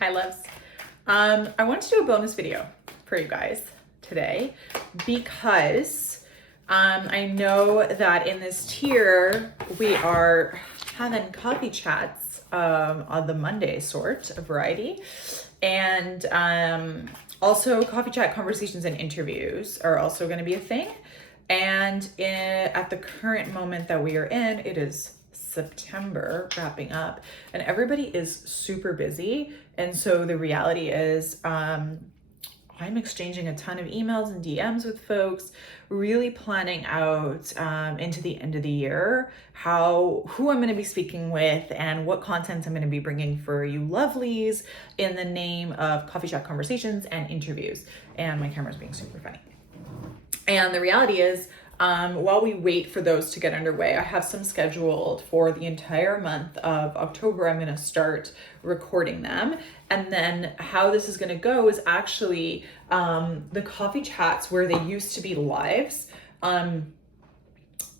Hi loves. I wanted to do a bonus video for you guys today because I know that in this tier we are having coffee chats on the Monday sort of variety, and also coffee chat conversations and interviews are also going to be a thing. And at the current moment that we are in, it is September wrapping up and everybody is super busy. And so the reality is I'm exchanging a ton of emails and DMs with folks, really planning out into the end of the year who I'm going to be speaking with and what content I'm going to be bringing for you lovelies in the name of coffee chat conversations and interviews. And my camera's being super funny. And the reality is, while we wait for those to get underway, I have some scheduled for the entire month of October. I'm going to start recording them. And then how this is going to go is actually the coffee chats where they used to be lives on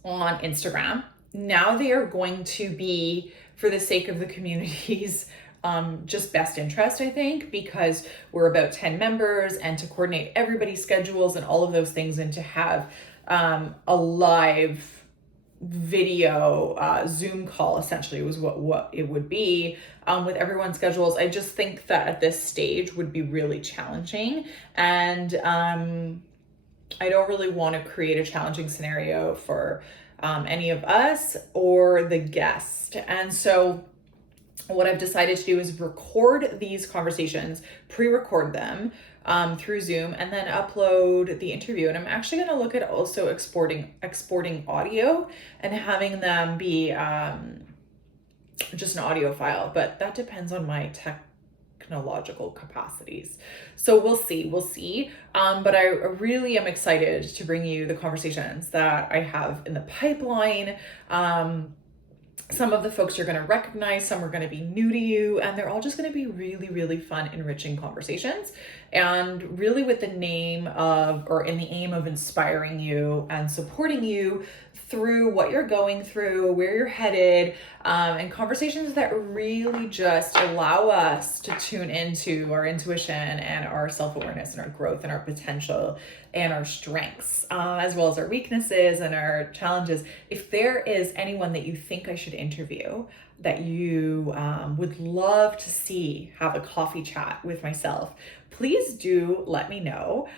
Instagram. Now they are going to be, for the sake of the community's just best interest, I think, because we're about 10 members, and to coordinate everybody's schedules and all of those things, and to have a live video Zoom call essentially was what it would be with everyone's schedules. I just think that at this stage would be really challenging, and I don't really want to create a challenging scenario for any of us or the guest. And so what I've decided to do is record these conversations, pre-record them through Zoom, and then upload the interview. And I'm actually going to look at also exporting audio and having them be just an audio file, but that depends on my technological capacities. So we'll see. But I really am excited to bring you the conversations that I have in the pipeline. Some of the folks you're going to recognize, some are going to be new to you, and they're all just going to be really, really fun, enriching conversations. And really with the name of, or in the aim of, inspiring you and supporting you through what you're going through, where you're headed, and conversations that really just allow us to tune into our intuition and our self-awareness and our growth and our potential and our strengths, as well as our weaknesses and our challenges. If there is anyone that you think I should interview, that you would love to see have a coffee chat with myself, please do let me know.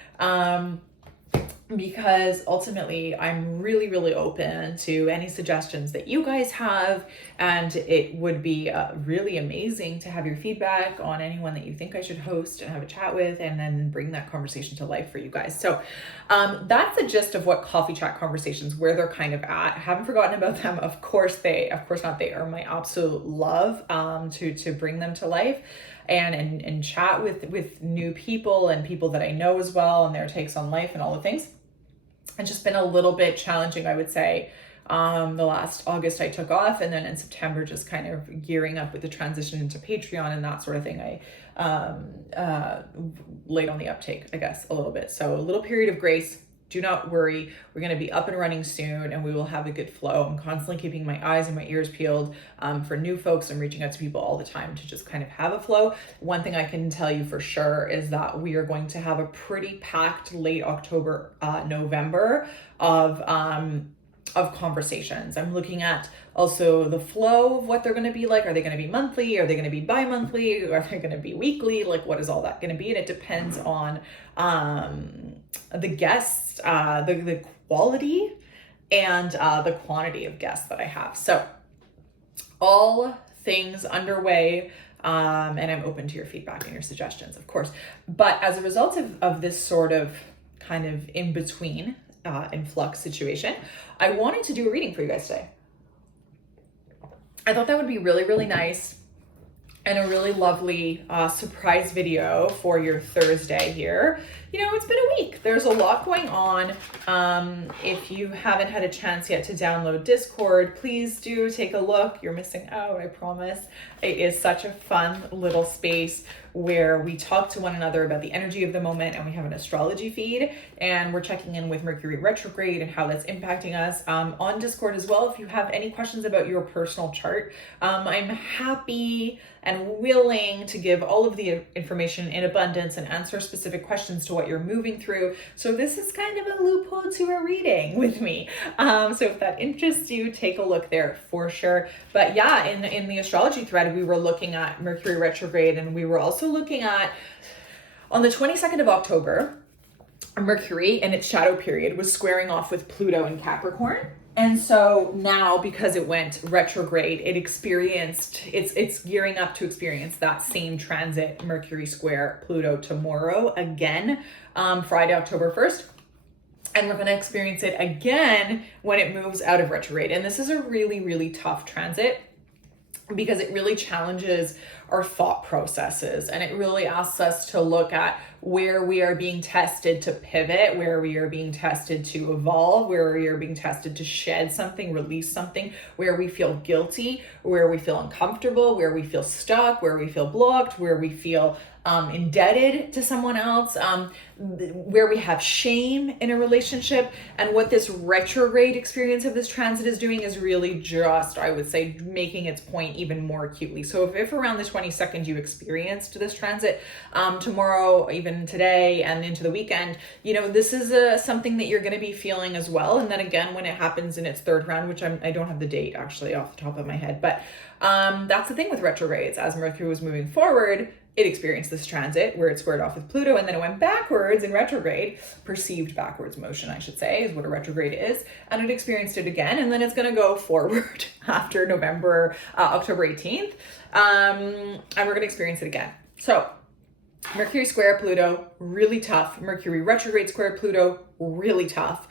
Because ultimately I'm really, really open to any suggestions that you guys have, and it would be really amazing to have your feedback on anyone that you think I should host and have a chat with, and then bring that conversation to life for you guys. So that's the gist of what coffee chat conversations, where they're kind of at. I haven't forgotten about them. Of course not. They are my absolute love to bring them to life and chat with new people and people that I know as well, and their takes on life and all the things. It's just been a little bit challenging, I would say. The last August I took off, and then in September just kind of gearing up with the transition into Patreon and that sort of thing. I late on the uptake, I guess, a little bit. So a little period of grace. Do not worry. We're going to be up and running soon, and we will have a good flow. I'm constantly keeping my eyes and my ears peeled for new folks. I'm reaching out to people all the time to just kind of have a flow. One thing I can tell you for sure is that we are going to have a pretty packed late October, November of conversations. I'm looking at also the flow of what they're going to be like. Are they going to be monthly? Are they going to be bi-monthly? Are they going to be weekly? Like, what is all that going to be? And it depends on the guests, the quality and the quantity of guests that I have. So all things underway. And I'm open to your feedback and your suggestions, of course. But as a result of this sort of kind of in between in flux situation, I wanted to do a reading for you guys today. I thought that would be really, really nice and a really lovely surprise video for your Thursday here. You know, it's been a week. There's a lot going on. If you haven't had a chance yet to download Discord, please do take a look. You're missing out, I promise. It is such a fun little space where we talk to one another about the energy of the moment, and we have an astrology feed, and we're checking in with Mercury retrograde and how that's impacting us on Discord as well. If you have any questions about your personal chart, I'm happy and willing to give all of the information in abundance and answer specific questions to what you're moving through. So this is kind of a loophole to a reading with me. So if that interests you, take a look there for sure. But yeah, in the astrology thread, we were looking at Mercury retrograde, and we were also looking at, on the 22nd of October, Mercury in its shadow period was squaring off with Pluto in Capricorn. And so now, because it went retrograde, it's gearing up to experience that same transit, Mercury square Pluto tomorrow again, Friday, October 1st. And we're going to experience it again when it moves out of retrograde. And this is a really, really tough transit because it really challenges our thought processes, and it really asks us to look at where we are being tested to pivot, where we are being tested to evolve, where we are being tested to shed something, release something, where we feel guilty, where we feel uncomfortable, where we feel stuck, where we feel blocked, where we feel indebted to someone else, where we have shame in a relationship. And what this retrograde experience of this transit is doing is really just, I would say, making its point even more acutely. So if around the 22nd you experienced this transit, tomorrow, even today and into the weekend, this is something that you're going to be feeling as well. And then again, when it happens in its third round, which I don't have the date actually off the top of my head, but that's the thing with retrogrades. As Mercury was moving forward, it experienced this transit where it squared off with Pluto, and then it went backwards in retrograde, perceived backwards motion, I should say, is what a retrograde is. And it experienced it again, and then it's going to go forward after October 18th. And we're going to experience it again. So Mercury square Pluto, really tough. Mercury retrograde square Pluto, really tough.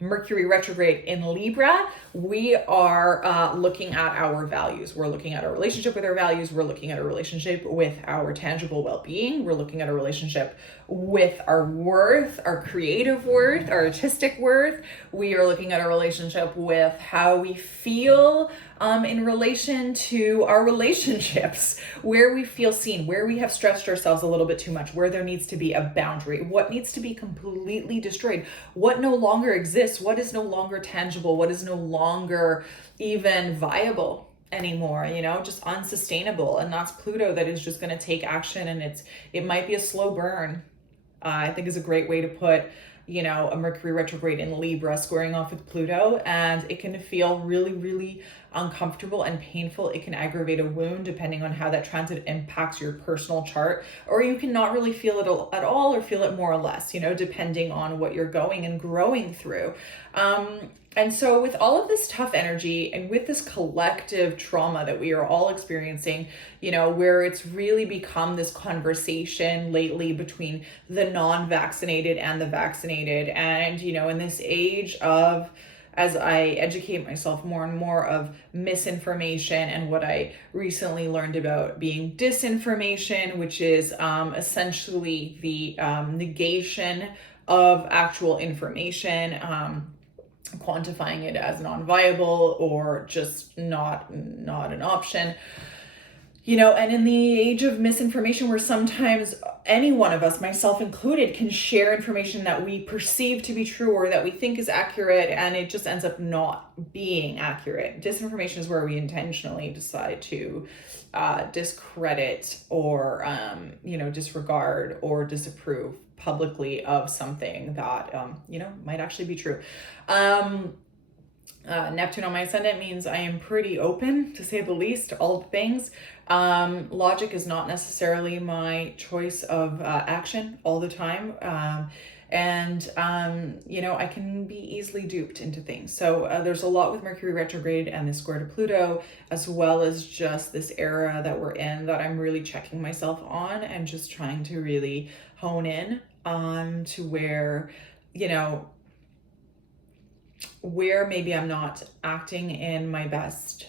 Mercury retrograde in Libra, we are looking at our values. We're looking at our relationship with our values. We're looking at a relationship with our tangible well-being. We're looking at a relationship with our worth, our creative worth, our artistic worth. We are looking at a relationship with how we feel in relation to our relationships, where we feel seen, where we have stretched ourselves a little bit too much, where there needs to be a boundary, what needs to be completely destroyed, what no longer exists, what is no longer tangible, what is no longer even viable anymore, just unsustainable. And that's Pluto that is just going to take action, and it might be a slow burn. I think is a great way to put a Mercury retrograde in Libra squaring off with Pluto, and it can feel really, really uncomfortable and painful. It can aggravate a wound depending on how that transit impacts your personal chart, or you can not really feel it at all or feel it more or less, depending on what you're going and growing through. And so with all of this tough energy and with this collective trauma that we are all experiencing, where it's really become this conversation lately between the non-vaccinated and the vaccinated. And, in this age of, as I educate myself more and more, of misinformation and what I recently learned about being disinformation, which is essentially the negation of actual information, quantifying it as non-viable or just not an option. And in the age of misinformation, where sometimes any one of us, myself included, can share information that we perceive to be true or that we think is accurate, and it just ends up not being accurate. Disinformation is where we intentionally decide to discredit or, disregard or disapprove publicly of something that, might actually be true. Neptune on my ascendant means I am pretty open, to say the least, to all things. Logic is not necessarily my choice of action all the time. I can be easily duped into things. So there's a lot with Mercury retrograde and this square to Pluto, as well as just this era that we're in, that I'm really checking myself on and just trying to really hone in to where, where maybe I'm not acting in my best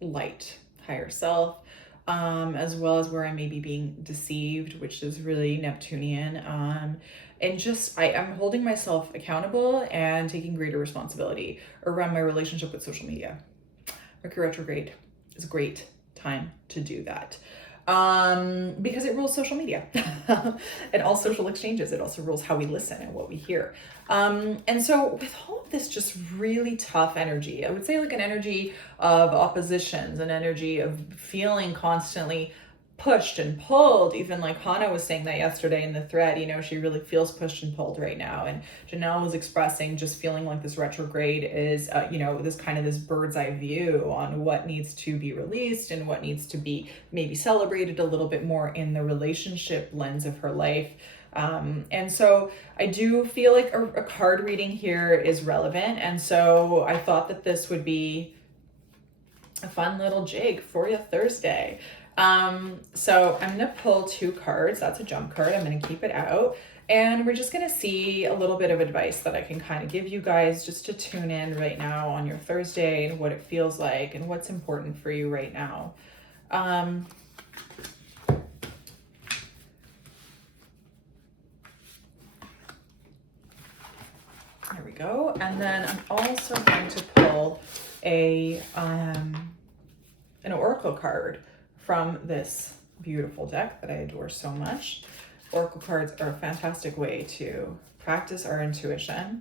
light, higher self, as well as where I may be being deceived, which is really Neptunian. And just, I'm holding myself accountable and taking greater responsibility around my relationship with social media. Mercury retrograde is a great time to do that. because it rules social media and all social exchanges. It also rules how we listen and what we hear. And so with all of this just really tough energy, I would say like an energy of oppositions, an energy of feeling constantly pushed and pulled. Even like Hannah was saying that yesterday in the thread, you know, she really feels pushed and pulled right now. And Janelle was expressing just feeling like this retrograde is, you know, this kind of this bird's eye view on what needs to be released and what needs to be maybe celebrated a little bit more in the relationship lens of her life. And so I do feel like a card reading here is relevant. And so I thought that this would be a fun little jig for you Thursday. So I'm going to pull 2 cards. That's a jump card. I'm going to keep it out. And we're just going to see a little bit of advice that I can kind of give you guys just to tune in right now on your Thursday and what it feels like and what's important for you right now. There we go. And then I'm also going to pull an oracle card from this beautiful deck that I adore so much. Oracle cards are a fantastic way to practice our intuition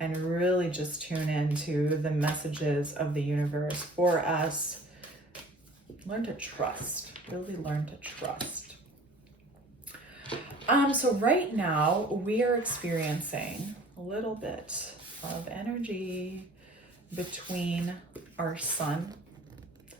and really just tune into the messages of the universe for us. Learn to trust, really learn to trust. So right now we are experiencing a little bit of energy between our sun.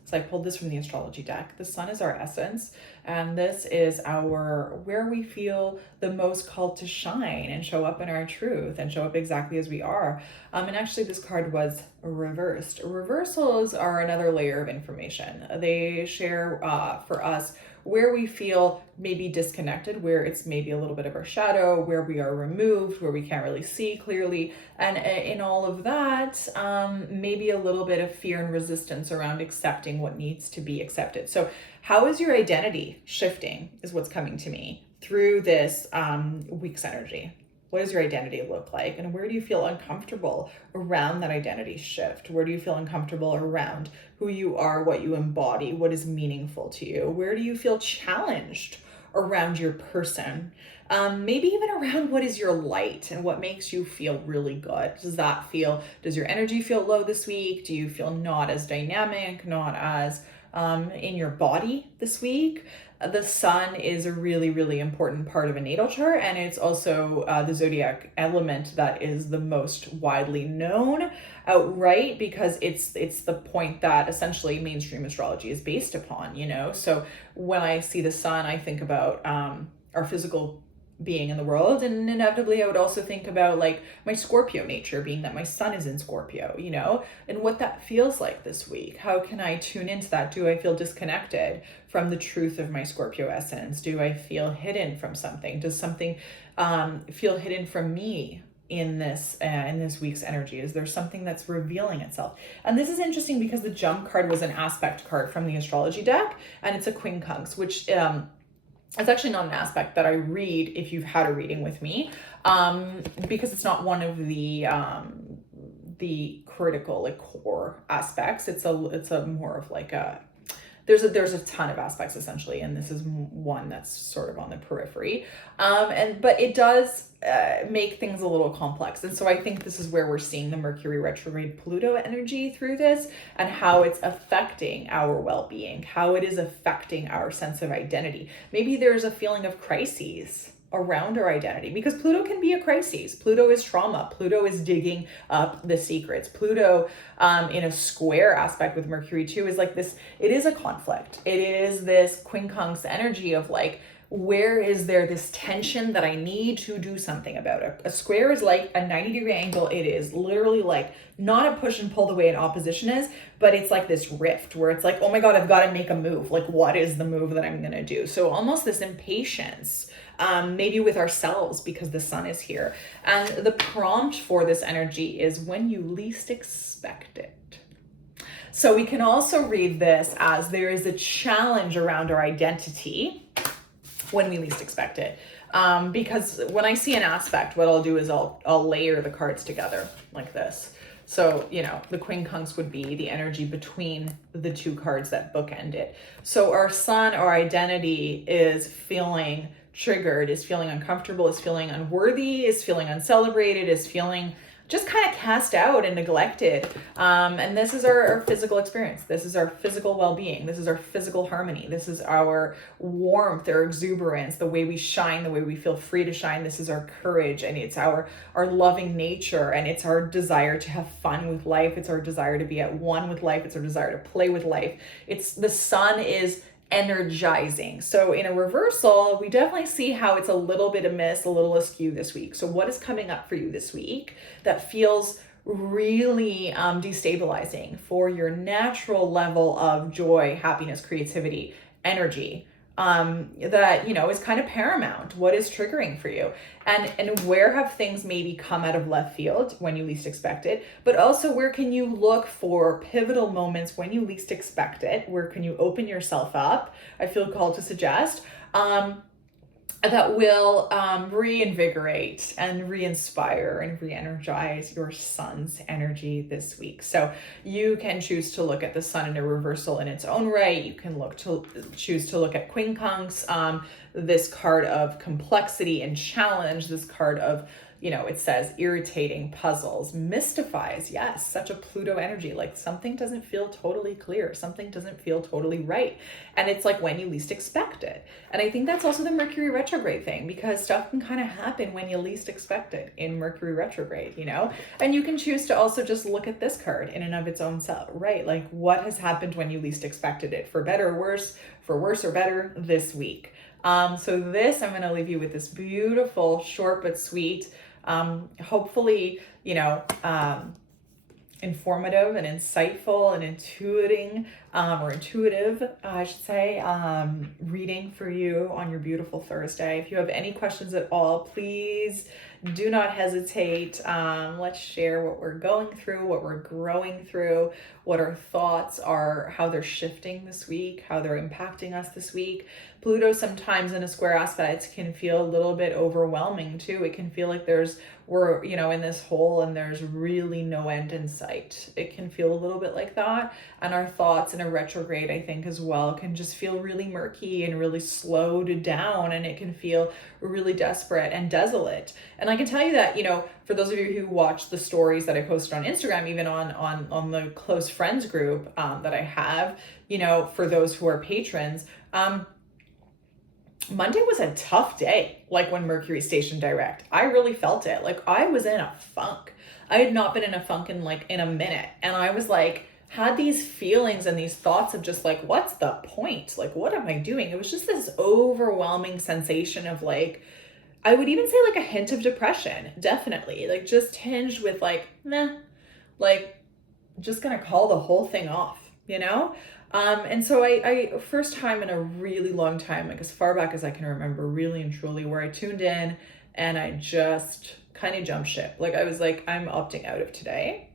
So I pulled this from the astrology deck. The sun is our essence, and this is where we feel the most called to shine and show up in our truth and show up exactly as we are. And actually this card was reversed. Reversals are another layer of information. They share for us where we feel maybe disconnected, where it's maybe a little bit of our shadow, where we are removed, where we can't really see clearly. And in all of that, maybe a little bit of fear and resistance around accepting what needs to be accepted. So how is your identity shifting is what's coming to me through this week's energy. What does your identity look like? And where do you feel uncomfortable around that identity shift? Where do you feel uncomfortable around who you are, what you embody, what is meaningful to you? Where do you feel challenged around your person? Maybe even around what is your light and what makes you feel really good. Does your energy feel low this week? Do you feel not as dynamic, not as in your body this week? The sun is a really, really important part of a natal chart, and it's also the zodiac element that is the most widely known outright because it's the point that essentially mainstream astrology is based upon, you know? So when I see the sun, I think about our physical being in the world, and inevitably I would also think about like my Scorpio nature, being that my sun is in Scorpio, you know, and what that feels like this week. How can I tune into that? Do I feel disconnected from the truth of my Scorpio essence? Do I feel hidden from something? Does something feel hidden from me in this week's energy? Is there something that's revealing itself? And this is interesting because the jump card was an aspect card from the astrology deck, and it's a quincunx, which it's actually not an aspect that I read if you've had a reading with me, because it's not one of the critical, like, core aspects. It's a more of like there's a ton of aspects essentially, and this is one that's sort of on the periphery. But it does make things a little complex. And so I think this is where we're seeing the Mercury retrograde Pluto energy through this, and how it's affecting our well-being, how it is affecting our sense of identity. Maybe there's a feeling of crises around our identity, because Pluto can be a crisis. Pluto is trauma. Pluto is digging up the secrets. Pluto, in a square aspect with Mercury too, is like this, it is a conflict. It is this quincunx energy of like, where is there this tension that I need to do something about it? A square is like a 90-degree angle. It is literally like not a push and pull the way an opposition is, but it's like this rift where it's like, oh my God, I've got to make a move. Like, what is the move that I'm going to do? So almost this impatience, maybe with ourselves, because the sun is here. And the prompt for this energy is when you least expect it. So we can also read this as there is a challenge around our identity when we least expect it. Because when I see an aspect, what I'll do is I'll layer the cards together like this. So, the quincunx would be the energy between the two cards that bookend it. So our sun, our identity, is feeling triggered, is feeling uncomfortable, is feeling unworthy, is feeling uncelebrated, is feeling just kind of cast out and neglected. And this is our physical experience. This is our physical well-being. This is our physical harmony. This is our warmth, our exuberance, the way we shine, the way we feel free to shine. This is our courage, and it's our loving nature, and it's our desire to have fun with life. It's our desire to be at one with life. It's our desire to play with life. It's the sun is energizing. So in a reversal, we definitely see how it's a little bit amiss, a little askew this week. So what is coming up for you this week that feels really destabilizing for your natural level of joy, happiness, creativity, energy? That is kind of paramount. What is triggering for you, and where have things maybe come out of left field when you least expect it, but also where can you look for pivotal moments when you least expect it? Where can you open yourself up? I feel called to suggest that will reinvigorate and re-inspire and re-energize your sun's energy this week. So you can choose to look at the sun in a reversal in its own right. You can choose to look at quincunx, this card of complexity and challenge, this card of, it says irritating, puzzles, mystifies. Yes, such a Pluto energy. Like something doesn't feel totally clear. Something doesn't feel totally right. And it's like when you least expect it. And I think that's also the Mercury retrograde thing, because stuff can kind of happen when you least expect it in Mercury retrograde, And you can choose to also just look at this card in and of its own self, right? Like what has happened when you least expected it, for better or worse, for worse or better this week. So this, I'm going to leave you with this beautiful, short but sweet, hopefully, informative and insightful and intuitive, I should say, reading for you on your beautiful Thursday. If you have any questions at all, please do not hesitate. Let's share what we're going through, what we're growing through, what our thoughts are, how they're shifting this week, how they're impacting us this week. Pluto sometimes in a square aspect can feel a little bit overwhelming too. It can feel like we're in this hole and there's really no end in sight. It can feel a little bit like that. And our thoughts in a retrograde, I think as well, can just feel really murky and really slowed down, and it can feel really desperate and desolate. And I can tell you that, for those of you who watch the stories that I posted on Instagram, even on the close friends group that I have, for those who are patrons, Monday was a tough day, like when Mercury stationed direct. I really felt it. Like I was in a funk. I had not been in a funk in a minute. And I was like, had these feelings and these thoughts of just like, what's the point? Like, what am I doing? It was just this overwhelming sensation of like, I would even say like a hint of depression, definitely. Like just tinged with like, nah, like just gonna call the whole thing off, And so I first time in a really long time, like as far back as I can remember, really and truly, where I tuned in and I just kind of jumped ship. Like I was like, I'm opting out of today,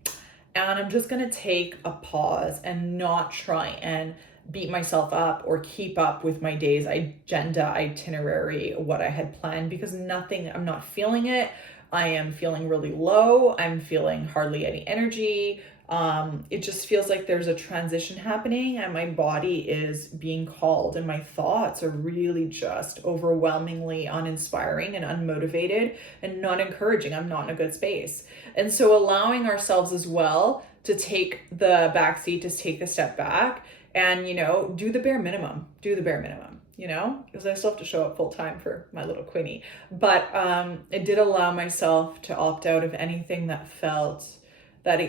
and I'm just going to take a pause and not try and beat myself up or keep up with my day's agenda, itinerary, what I had planned, because I'm not feeling it. I am feeling really low. I'm feeling hardly any energy. It just feels like there's a transition happening and my body is being called, and my thoughts are really just overwhelmingly uninspiring and unmotivated and not encouraging. I'm not in a good space. And so allowing ourselves as well to take the backseat, to take the step back and, do the bare minimum, because I still have to show up full time for my little Quinny. But it did allow myself to opt out of anything that felt that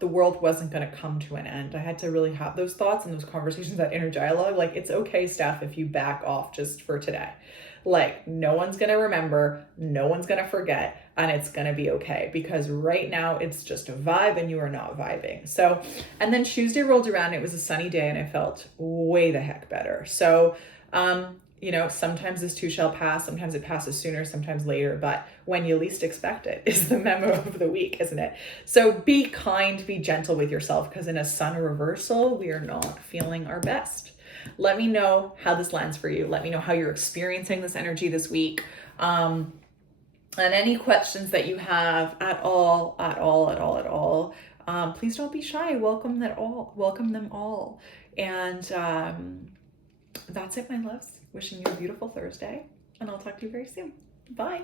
the world wasn't going to come to an end. I had to really have those thoughts and those conversations, that inner dialogue. Like, it's okay, Steph, if you back off just for today. Like, no one's going to remember, no one's going to forget, and it's going to be okay, because right now it's just a vibe and you are not vibing. So, and then Tuesday rolled around, it was a sunny day and I felt way the heck better. So, sometimes this too shall pass, sometimes it passes sooner, sometimes later, but when you least expect it is the memo of the week, isn't it? So be kind, be gentle with yourself, because in a sun reversal, we are not feeling our best. Let me know how this lands for you. Let me know how you're experiencing this energy this week. And any questions that you have at all, please don't be shy. Welcome them all. And that's it, my loves. Wishing you a beautiful Thursday, and I'll talk to you very soon. Bye.